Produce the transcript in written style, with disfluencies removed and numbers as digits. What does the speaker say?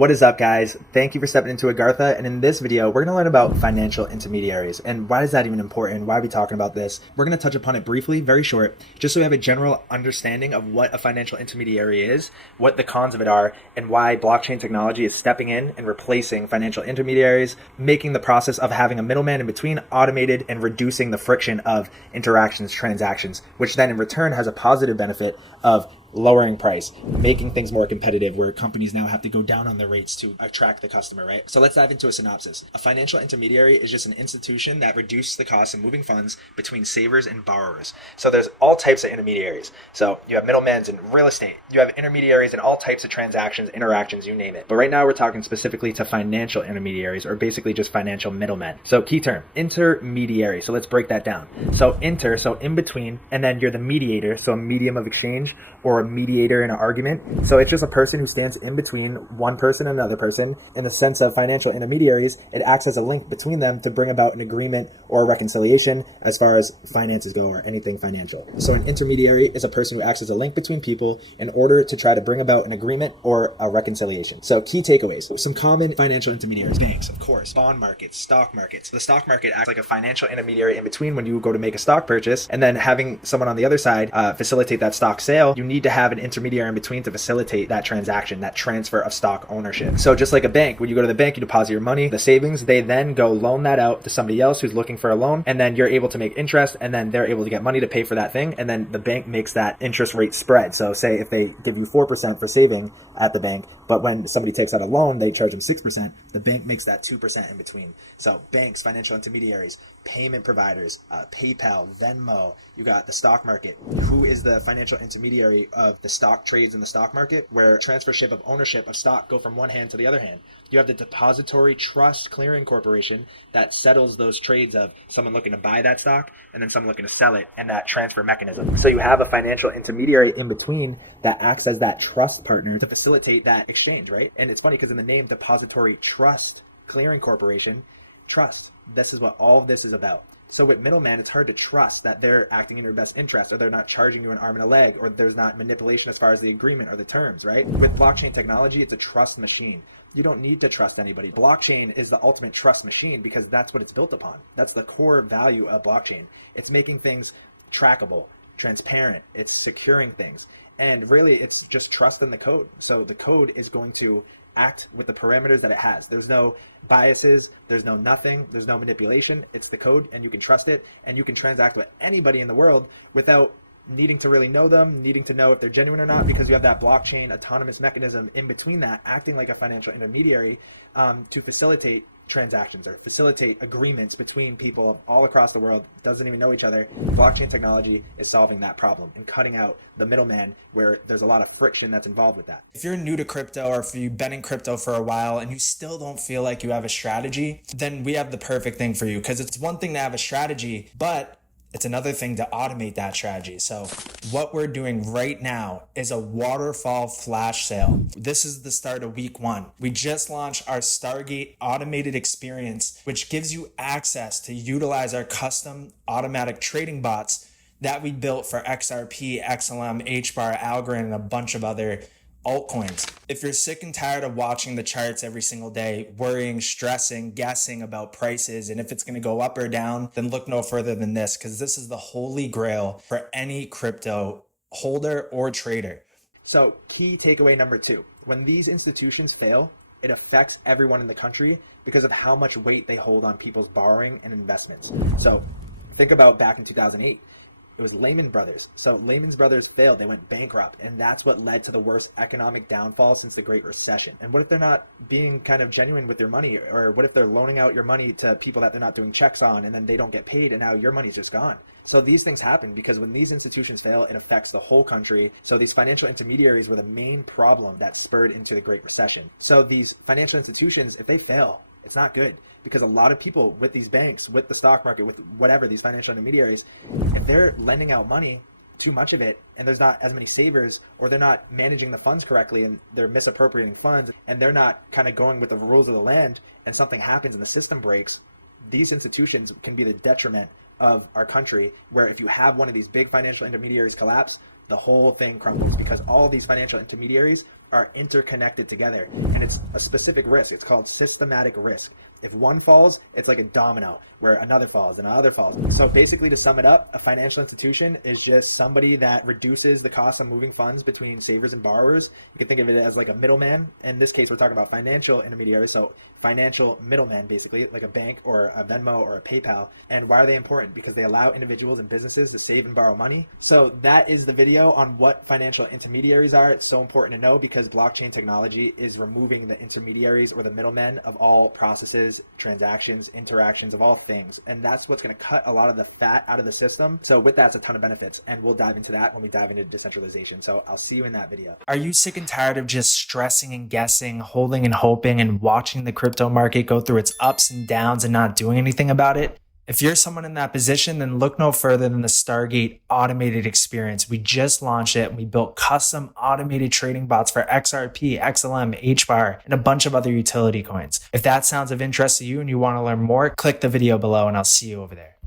What is up, guys? Thank you for stepping into Agartha, and in this video we're going to learn about financial intermediaries and why is that even important? Why are we talking about this? We're going to touch upon it briefly, very short, just so we have a general understanding of what a financial intermediary is, what the cons of it are, and why blockchain technology is stepping in and replacing financial intermediaries, making the process of having a middleman in between automated and reducing the friction of interactions, transactions, which then in return has a positive benefit of lowering price, making things more competitive where companies now have to go down on their rates to attract the customer, right? So let's dive into a synopsis. A financial intermediary is just an institution that reduces the cost of moving funds between savers and borrowers. So there's all types of intermediaries. So you have middlemen in real estate, you have intermediaries in all types of transactions, interactions, you name it. But right now we're talking specifically to financial intermediaries, or basically just financial middlemen. So key term, intermediary. So let's break that down. So so in between, and then you're the mediator, so a medium of exchange or a mediator in an argument. So it's just a person who stands in between one person and another person. In the sense of financial intermediaries, it acts as a link between them to bring about an agreement or a reconciliation as far as finances go or anything financial. So an intermediary is a person who acts as a link between people in order to try to bring about an agreement or a reconciliation. So key takeaways, some common financial intermediaries: banks, of course, bond markets, stock markets. The stock market acts like a financial intermediary in between when you go to make a stock purchase, and then having someone on the other side facilitate that stock sale. You need to have an intermediary in between to facilitate that transaction, that transfer of stock ownership. So just like a bank, when you go to the bank, you deposit your money, the savings, they then go loan that out to somebody else who's looking for a loan, and then you're able to make interest, and then they're able to get money to pay for that thing, and then the bank makes that interest rate spread. So say if they give you 4% for saving at the bank, but when somebody takes out a loan, they charge them 6%, the bank makes that 2% in between. So banks, financial intermediaries, payment providers, PayPal, Venmo, you got the stock market. Who is the financial intermediary of the stock trades in the stock market, where transfership of ownership of stock go from one hand to the other hand? You have the depository trust clearing corporation that settles those trades of someone looking to buy that stock and then someone looking to sell it, and that transfer mechanism. So you have a financial intermediary in between that acts as that trust partner to facilitate that exchange, right? And it's funny because in the name depository trust clearing corporation, trust, this is what all of this is about. So with middleman, it's hard to trust that they're acting in your best interest, or they're not charging you an arm and a leg, or there's not manipulation as far as the agreement or the terms, right? With blockchain technology, it's a trust machine. You don't need to trust anybody. Blockchain is the ultimate trust machine because that's what it's built upon. That's the core value of blockchain. It's making things trackable, transparent, it's securing things. And really, it's just trust in the code. So the code is going to act with the parameters that it has. There's no biases, there's no nothing, there's no manipulation. It's the code, and you can trust it, and you can transact with anybody in the world without needing to really know them, needing to know if they're genuine or not, because you have that blockchain autonomous mechanism in between that, acting like a financial intermediary to facilitate transactions or facilitate agreements between people all across the world, doesn't even know each other. Blockchain technology is solving that problem and cutting out the middleman where there's a lot of friction that's involved with that. If you're new to crypto, or if you've been in crypto for a while and you still don't feel like you have a strategy, then we have the perfect thing for you, because it's one thing to have a strategy, but it's another thing to automate that strategy. So what we're doing right now is a waterfall flash sale. This is the start of week 1. We just launched our Stargate automated experience, which gives you access to utilize our custom automatic trading bots that we built for XRP, XLM, HBAR, Algorand, and a bunch of other altcoins. If you're sick and tired of watching the charts every single day, worrying, stressing, guessing about prices and if it's going to go up or down, then look no further than this, because this is the holy grail for any crypto holder or trader. So key takeaway number 2, when these institutions fail, it affects everyone in the country because of how much weight they hold on people's borrowing and investments. So think about back in 2008. It was Lehman Brothers. So Lehman Brothers failed. They went bankrupt. And that's what led to the worst economic downfall since the Great Recession. And what if they're not being kind of genuine with their money? Or what if they're loaning out your money to people that they're not doing checks on, and then they don't get paid, and now your money's just gone? So these things happen because when these institutions fail, it affects the whole country. So these financial intermediaries were the main problem that spurred into the Great Recession. So these financial institutions, if they fail, it's not good, because a lot of people with these banks, with the stock market, with whatever, these financial intermediaries, if they're lending out money, too much of it, and there's not as many savers, or they're not managing the funds correctly and they're misappropriating funds, and they're not kind of going with the rules of the land, and something happens and the system breaks, these institutions can be the detriment of our country, where if you have one of these big financial intermediaries collapse, the whole thing crumbles, because all of these financial intermediaries are interconnected together, and it's a specific risk. It's called systematic risk. If one falls, it's like a domino where another falls and another falls. So basically, to sum it up, a financial institution is just somebody that reduces the cost of moving funds between savers and borrowers. You can think of it as like a middleman. In this case, we're talking about financial intermediaries, so financial middleman, basically like a bank or a Venmo or a PayPal. And why are they important? Because they allow individuals and businesses to save and borrow money. So that is the video on what financial intermediaries are. It's so important to know because blockchain technology is removing the intermediaries or the middlemen of all processes, transactions, interactions of all things. And that's what's going to cut a lot of the fat out of the system. So with that, it's a ton of benefits. And we'll dive into that when we dive into decentralization. So I'll see you in that video. Are you sick and tired of just stressing and guessing, holding and hoping, and watching the crypto market go through its ups and downs and not doing anything about it? If you're someone in that position, then look no further than the Stargate automated experience. We just launched it and we built custom automated trading bots for XRP, XLM, HBAR, and a bunch of other utility coins. If that sounds of interest to you and you want to learn more, click the video below and I'll see you over there.